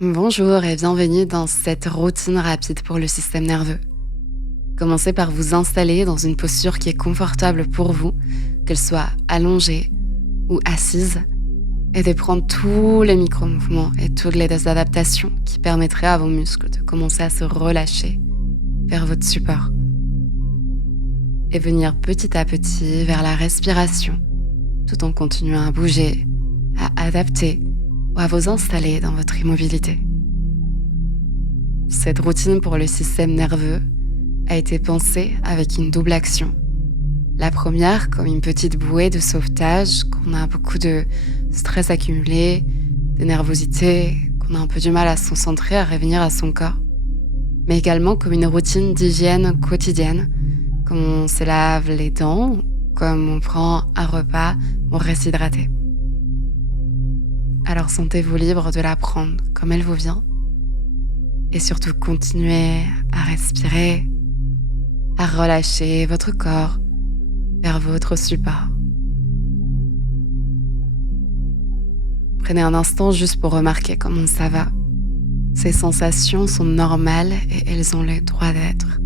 Bonjour et bienvenue dans cette routine rapide pour le système nerveux. Commencez par vous installer dans une posture qui est confortable pour vous, qu'elle soit allongée ou assise, et de prendre tous les micro-mouvements et toutes les adaptations qui permettraient à vos muscles de commencer à se relâcher vers votre support. Et venir petit à petit vers la respiration, tout en continuant à bouger, à adapter ou à vous installer dans votre immobilité. Cette routine pour le système nerveux a été pensée avec une double action. La première comme une petite bouée de sauvetage quand on a beaucoup de stress accumulé, de nervosité, qu'on a un peu du mal à se concentrer, à revenir à son corps. Mais également comme une routine d'hygiène quotidienne, comme on se lave les dents, comme on prend un repas, on reste hydraté. Alors sentez-vous libre de la prendre comme elle vous vient. Et surtout continuez à respirer, à relâcher votre corps vers votre support. Prenez un instant juste pour remarquer comment ça va. Ces sensations sont normales et elles ont le droit d'être.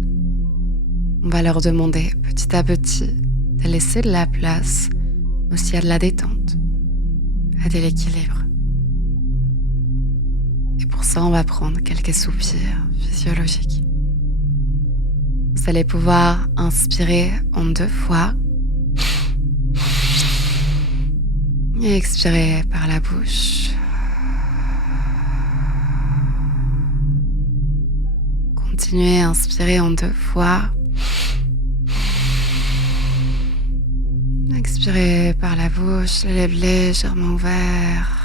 On va leur demander petit à petit de laisser de la place aussi à de la détente, à de l'équilibre. Et pour ça, on va prendre quelques soupirs physiologiques. Vous allez pouvoir inspirer en 2 fois et expirer par la bouche. Continuez à inspirer en 2 fois. Expirez par la bouche, les lèvres légèrement ouvertes.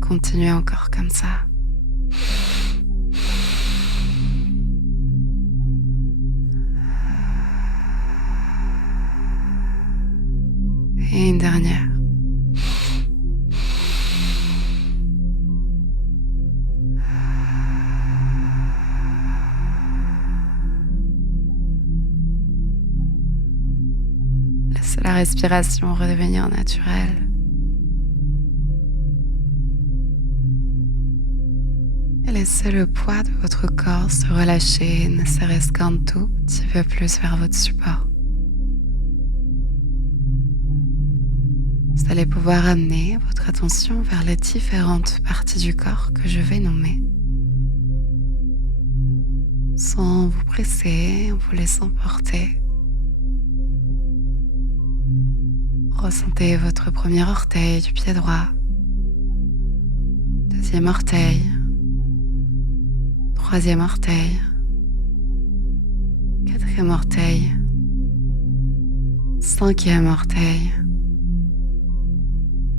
Continuez encore comme ça. Et une dernière. Laissez la respiration redevenir naturelle. Et laissez le poids de votre corps se relâcher, ne serait-ce qu'un tout petit peu plus vers votre support. Vous allez pouvoir amener votre attention vers les différentes parties du corps que je vais nommer. Sans vous presser, en vous laissant porter. Ressentez votre premier orteil du pied droit, deuxième orteil, troisième orteil, quatrième orteil, cinquième orteil,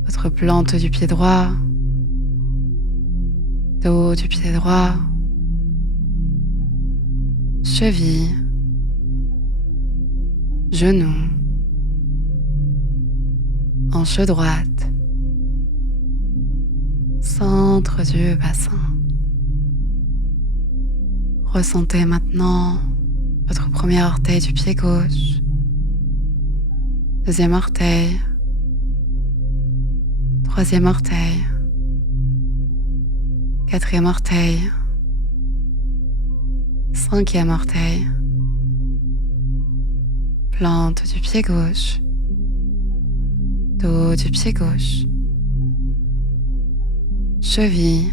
votre plante du pied droit, dos du pied droit, cheville, genou, hanche droite, centre du bassin. Ressentez maintenant votre premier orteil du pied gauche, deuxième orteil, troisième orteil, quatrième orteil, cinquième orteil, plante du pied gauche, dos du pied gauche, cheville,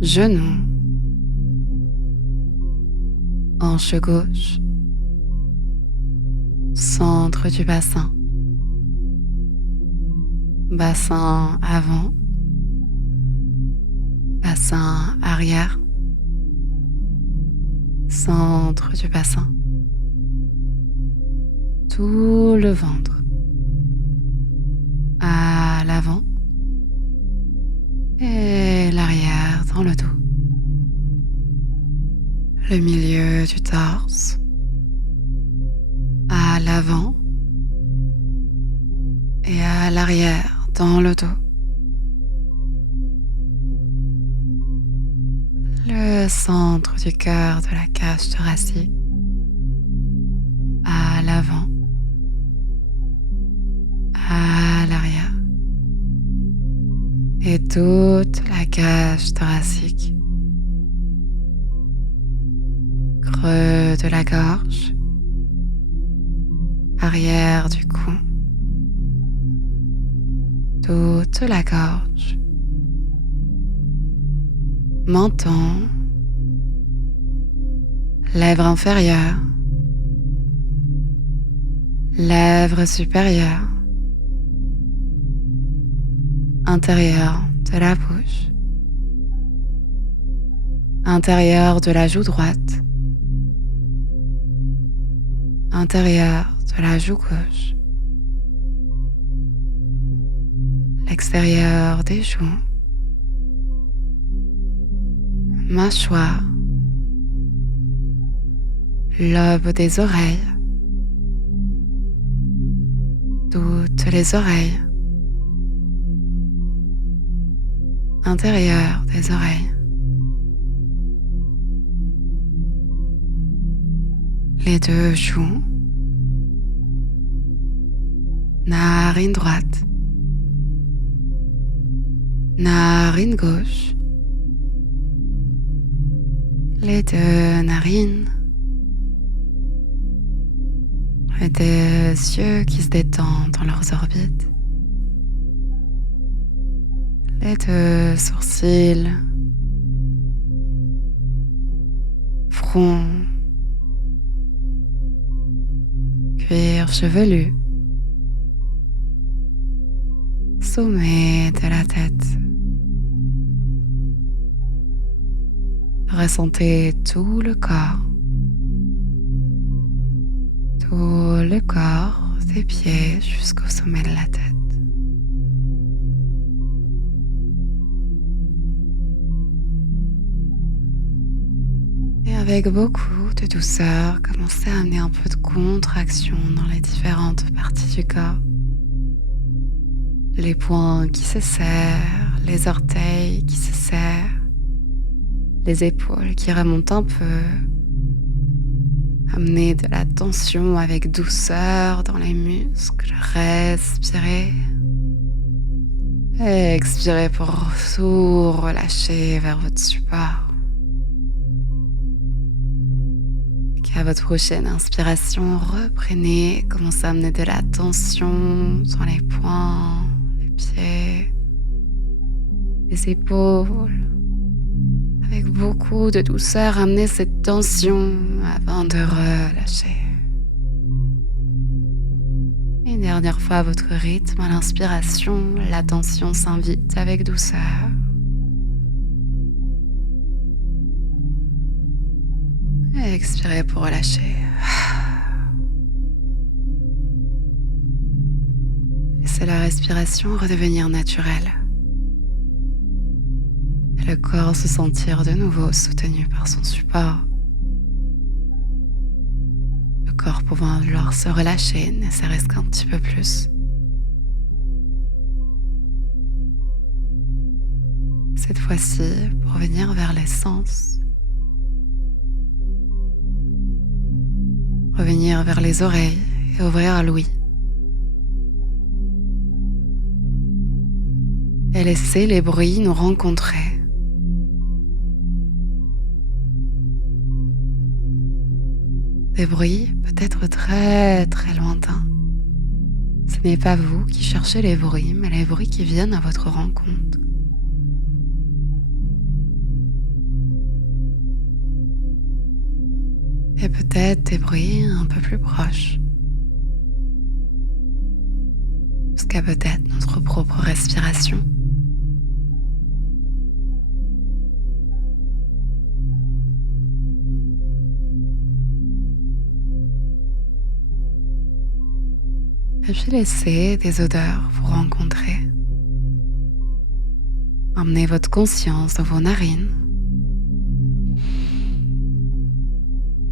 genou, hanche gauche, centre du bassin, bassin avant, bassin arrière, centre du bassin, tout le ventre, à l'avant et l'arrière dans le dos. Le milieu du torse, à l'avant et à l'arrière dans le dos. Le centre du cœur de la cage thoracique, à l'avant, à l'arrière, et toute la cage thoracique. Creux de la gorge, arrière du cou, toute la gorge, menton, lèvres inférieures, lèvres supérieures, intérieur de la bouche, intérieur de la joue droite, intérieur de la joue gauche, l'extérieur des joues, mâchoire, lobe des oreilles, toutes les oreilles, intérieur des oreilles, les deux joues, narine droite, narine gauche, les deux narines, les deux yeux qui se détendent dans leurs orbites, les deux sourcils, front, cuir chevelu, sommet de la tête. Ressentez tout le corps des pieds jusqu'au sommet de la tête. Et avec beaucoup de douceur, commencez à amener un peu de contraction dans les différentes parties du corps. Les poings qui se serrent, les orteils qui se serrent, les épaules qui remontent un peu. Amenez de la tension avec douceur dans les muscles. Respirez. Et expirez pour tout relâcher vers votre support. À votre prochaine inspiration, reprenez, commencez à amener de la tension dans les poings, les pieds, les épaules. Avec beaucoup de douceur, amenez cette tension avant de relâcher. Et une dernière fois à votre rythme, à l'inspiration, la tension s'invite avec douceur. Et expirez pour relâcher. Laissez la respiration redevenir naturelle. Et le corps se sentir de nouveau soutenu par son support. Le corps pouvant vouloir se relâcher, ne serait-ce qu'un petit peu plus. Cette fois-ci, pour venir vers les sens. Revenir vers les oreilles et ouvrir l'ouïe. Et laisser les bruits nous rencontrer. Des bruits peut-être très très lointains. Ce n'est pas vous qui cherchez les bruits, mais les bruits qui viennent à votre rencontre. Et peut-être des bruits un peu plus proches. Jusqu'à peut-être notre propre respiration. Et puis laissez des odeurs vous rencontrer. Emmenez votre conscience dans vos narines.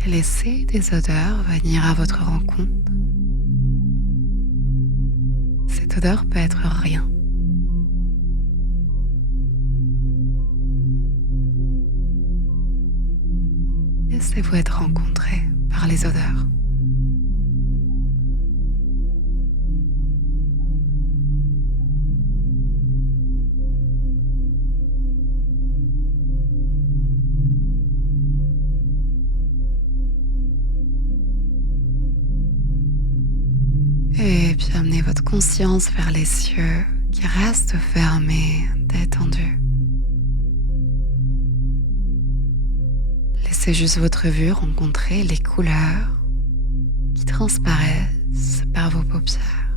Et laissez des odeurs venir à votre rencontre. Cette odeur peut être rien. Laissez-vous être rencontré par les odeurs. Et puis amenez votre conscience vers les yeux qui restent fermés, détendus. Laissez juste votre vue rencontrer les couleurs qui transparaissent par vos paupières.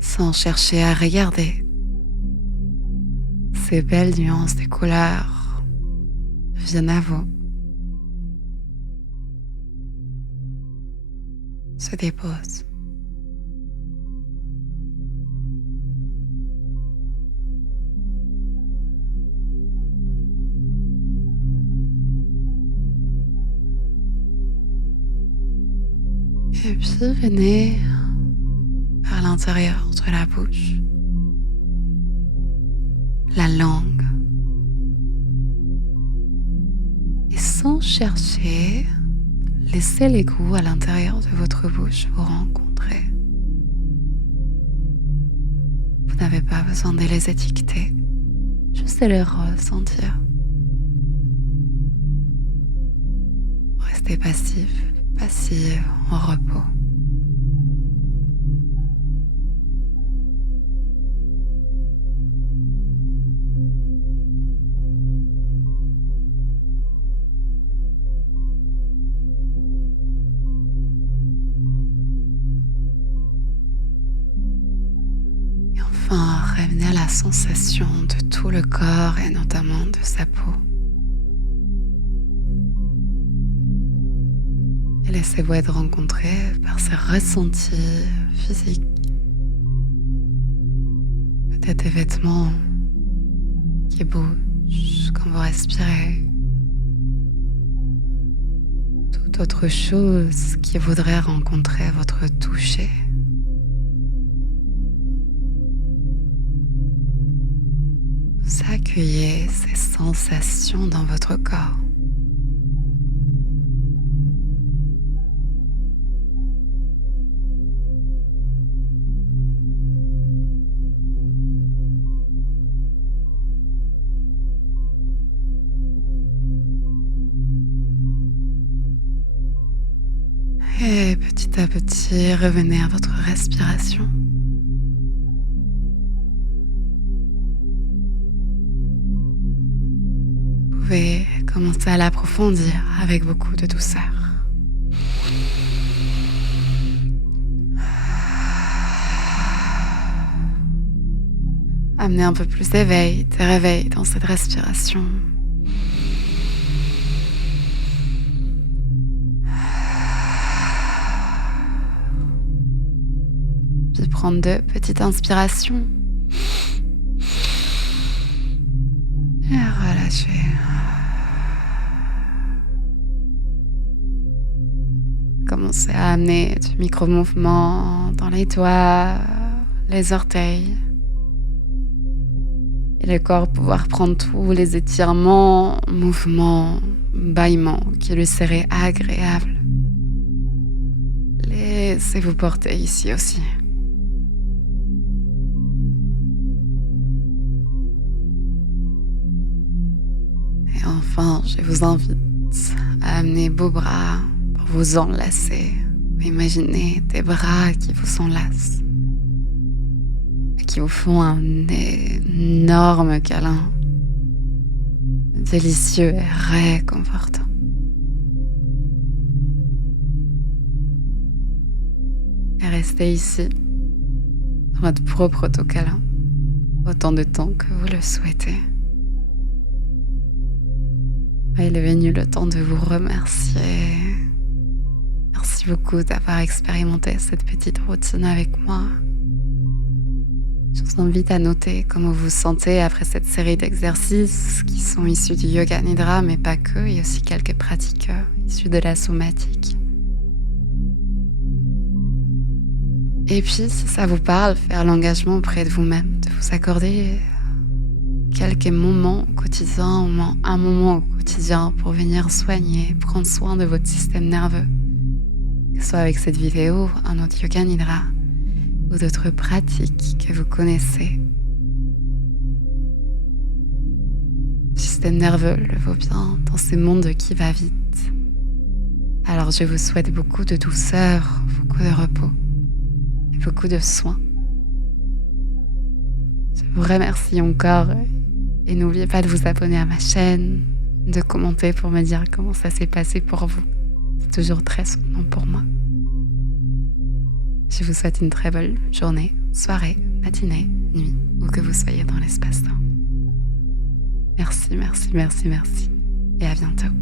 Sans chercher à regarder, ces belles nuances des couleurs viennent à vous, se déposent. Et puis venez vers l'intérieur de la bouche, la langue. Et sans chercher, laissez les goûts à l'intérieur de votre bouche vous rencontrer. Vous n'avez pas besoin de les étiqueter, juste de les ressentir. Restez passif, passive, en repos. Et enfin, revenez à la sensation de tout le corps et notamment de sa peau. Et laissez-vous être rencontré par ces ressentis physiques. Peut-être des vêtements qui bougent quand vous respirez. Toute autre chose qui voudrait rencontrer votre toucher. Vous accueillez ces sensations dans votre corps. Et petit à petit, revenez à votre respiration. Vous pouvez commencer à l'approfondir avec beaucoup de douceur. Amenez un peu plus d'éveil, de réveil dans cette respiration. Puis prendre 2 petites inspirations. Et relâcher. Commencez à amener du micro-mouvement dans les doigts, les orteils. Et le corps pouvoir prendre tous les étirements, mouvements, bâillements qui lui seraient agréables. Laissez-vous porter ici aussi. Et enfin, je vous invite à amener vos bras pour vous enlacer. Imaginez des bras qui vous enlacent, qui vous font un énorme câlin, délicieux et réconfortant. Et restez ici, dans votre propre autocâlin, autant de temps que vous le souhaitez. Et il est venu le temps de vous remercier. Merci beaucoup d'avoir expérimenté cette petite routine avec moi. Je vous invite à noter comment vous vous sentez après cette série d'exercices qui sont issus du yoga nidra, mais pas que. Il y a aussi quelques pratiques issues de la somatique. Et puis, si ça vous parle, faire l'engagement auprès de vous-même, de vous accorder quelques moments quotidiens, un moment au quotidien pour venir soigner, prendre soin de votre système nerveux. Que ce soit avec cette vidéo, un autre yoga nidra, ou d'autres pratiques que vous connaissez. Le système nerveux le vaut bien dans ce monde qui va vite. Alors je vous souhaite beaucoup de douceur, beaucoup de repos et beaucoup de soins. Je vous remercie encore et n'oubliez pas de vous abonner à ma chaîne, de commenter pour me dire comment ça s'est passé pour vous. C'est toujours très soutenant pour moi. Je vous souhaite une très belle journée, soirée, matinée, nuit, où que vous soyez dans l'espace-temps. Merci, merci, merci, merci. Et à bientôt.